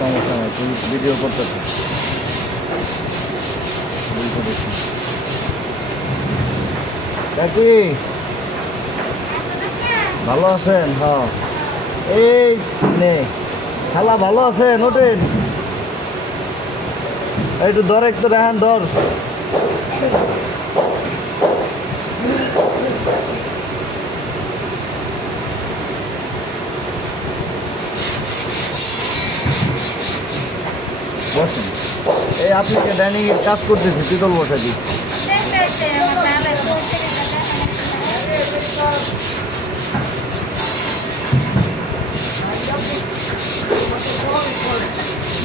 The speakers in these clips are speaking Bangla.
সমস্যা নাই, তুমি ভিডিও করতেছো। কাকি ভালো আছেন? হ্যাঁ, এই নে খালা ভালো আছেন? ওঠেন, একটু ধর, একটু রেহান ধর। বসেন। এই আপনাকে ডাইনিং এর কাজ করতেছি, পিতল বসা দিই।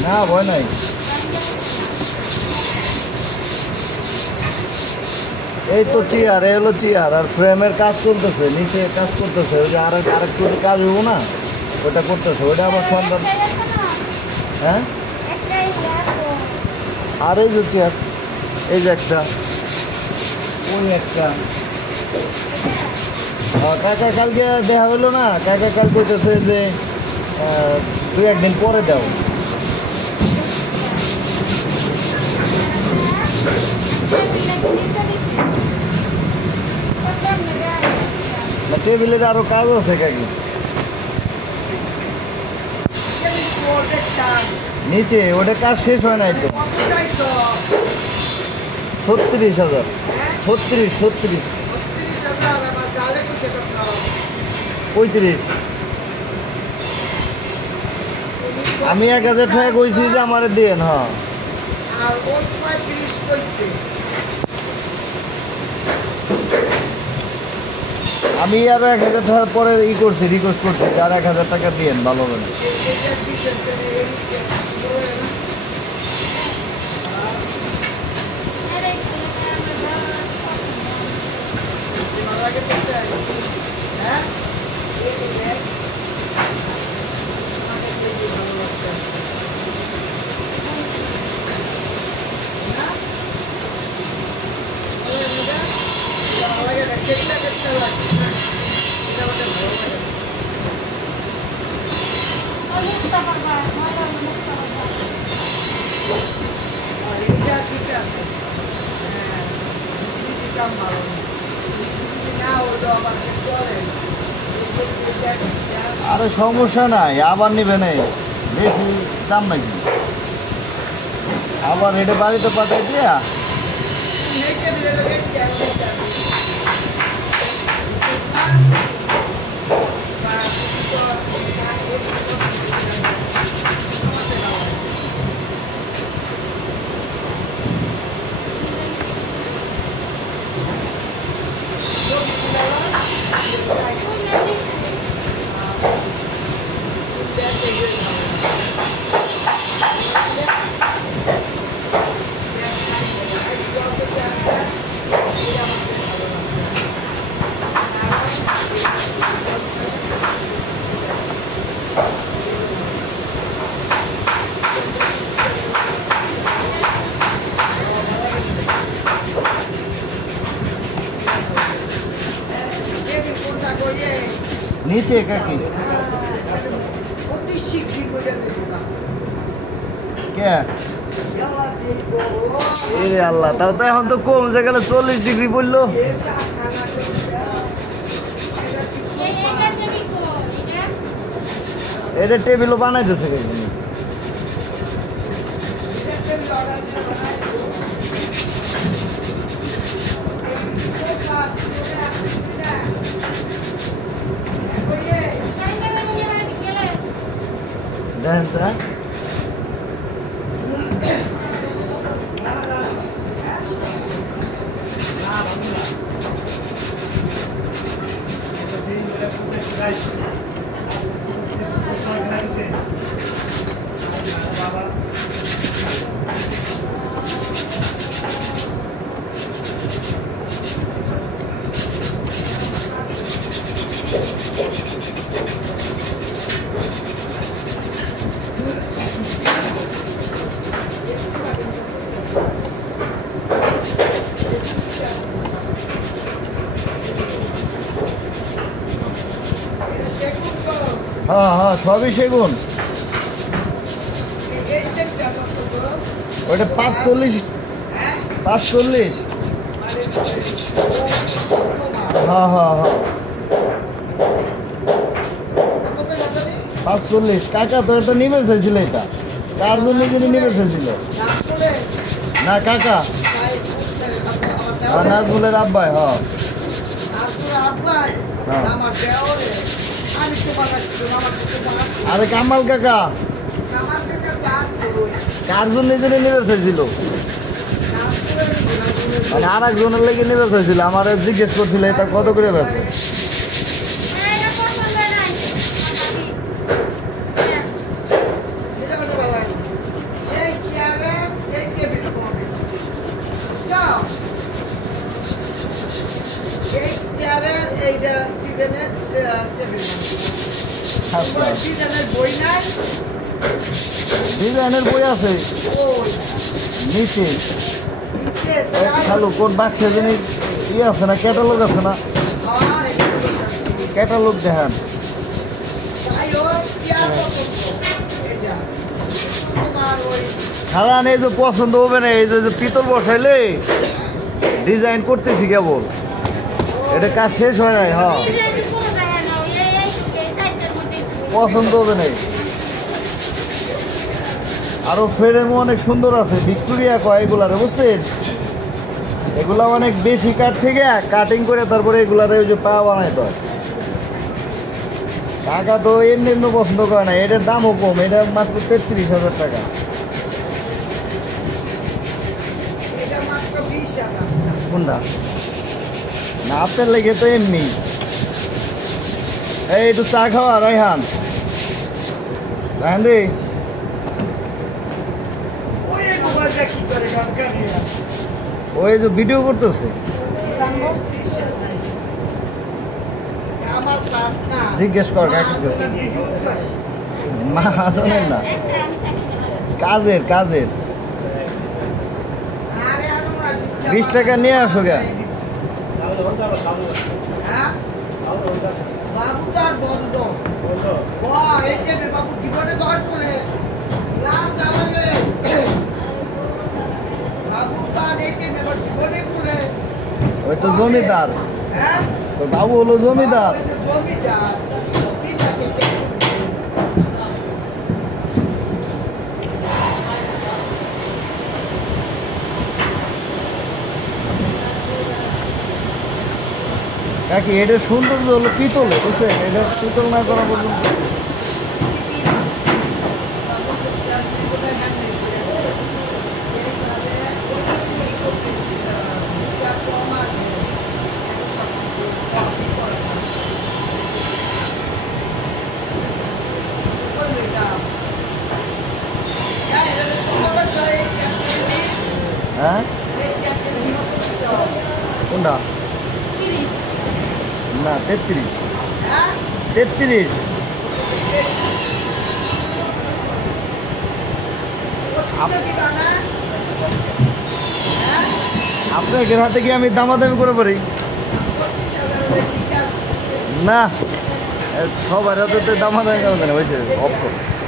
না ভয় নাই। এই তো চেয়ার, এ হলো চেয়ার, আর ফ্রেমের কাজ চলতেছে, নিচে কাজ করতেছে। ওই যে আরেকটু কাজ হবো না, ওটা করতেছে, ওইটা আবার সন্ধান। হ্যাঁ, আর এই যে চেয়ার, এই যে একটা, ওই একটা। কাকা কালকে দেখা হলো না, কাকা কাল কইতেছে যে 2-1 দিন পরে দাও। টেবিলের আরো কাজ আছে কাকি, নিচে ওটা কাজ শেষ হয় নাই তো। 36,000। 36, 35। আমি 1,000 টাকা কইছি যে আমারে দেন। হ্যাঁ, আমি আরো 1,000 টাকা পরে করছি, রিকোয়েস্ট করছি যে আর 1,000 টাকা দিয়েন ভালো হবে। আরে সমস্যা নাই, আবার নিবে নাই, বেশি দাম নাকি? আবার এটা বাড়িতে পাঠাই দিয়া নিচে কাকি কে? এরে আল্লাহ, তাও তো এখন তো কমছে গেলে 40 ডিগ্রি পড়লো। এটা টেবিলও বানাইতেছে কাকি নিচে। দেখেন তা হ্যাঁ হ্যাঁ, সবই সেগুন। ওইটা 540 540। হ্যাঁ হ্যাঁ হ্যাঁ 540। কাকা তো এটা নিবে চাইছিল, এটা কার জন্য যিনি নিবে চাইছিল? না কাকা, নাজমুলের আব্বাই। হ্যাঁ আরে কামাল কাকা কার জন্য যিনি নিবে চাইছিল? মানে আর একজনের লেগে নিবে চাইছিল, আমার জিজ্ঞেস করছিল এটা কত করে বেচে। ডিজাইনের বই আছে নিচে, খালু কোন বাক্সে জিনিস ইয়ে আছে না, ক্যাটালগ আছে না, ক্যাটালগ দেখান। খারান এই যে পছন্দ হবে না, এই যে পিতল বসাইলে ডিজাইন করতেছি কেবল, এটা কাজ শেষ হয় নাই। হ্যাঁ পছন্দ হবে না। আরো ফ্রেমও অনেক সুন্দর আছে, ভিক্টোরিয়া কয় এগুলারে, বুঝছেন? এগুলা অনেক বেশি কাঠ থেকে কাটিং করে তারপরে এগুলারে ওই যে পা বানাইতে হয়। টাকা তো এমনি এমনি পছন্দ করে না, এটার দামও কম, এটা মাত্র 33,000 টাকা। কোনটা? না আপনার লেগে তো এমনি। এই একটু চা খাওয়া রায়হান, রায়হান রে ওই যে ভিডিও করতেছে, জিজ্ঞেস কর কাকে মা জানেন না, কাজের 20 টাকা নিয়ে আসো গা। ওই তো জমিদার, তো বাবু হলো জমিদার। কাকি এটা সৌন্দর্য হলো পিতলে, বুঝছেন? এটা পিতল না করা পর্যন্ত হ্যাঁ কোনটা? না 33। আপনার হাতে কি আমি দামাদামি করে পারি না? সবার হাতে দামাদামি করে হয়েছে অফ।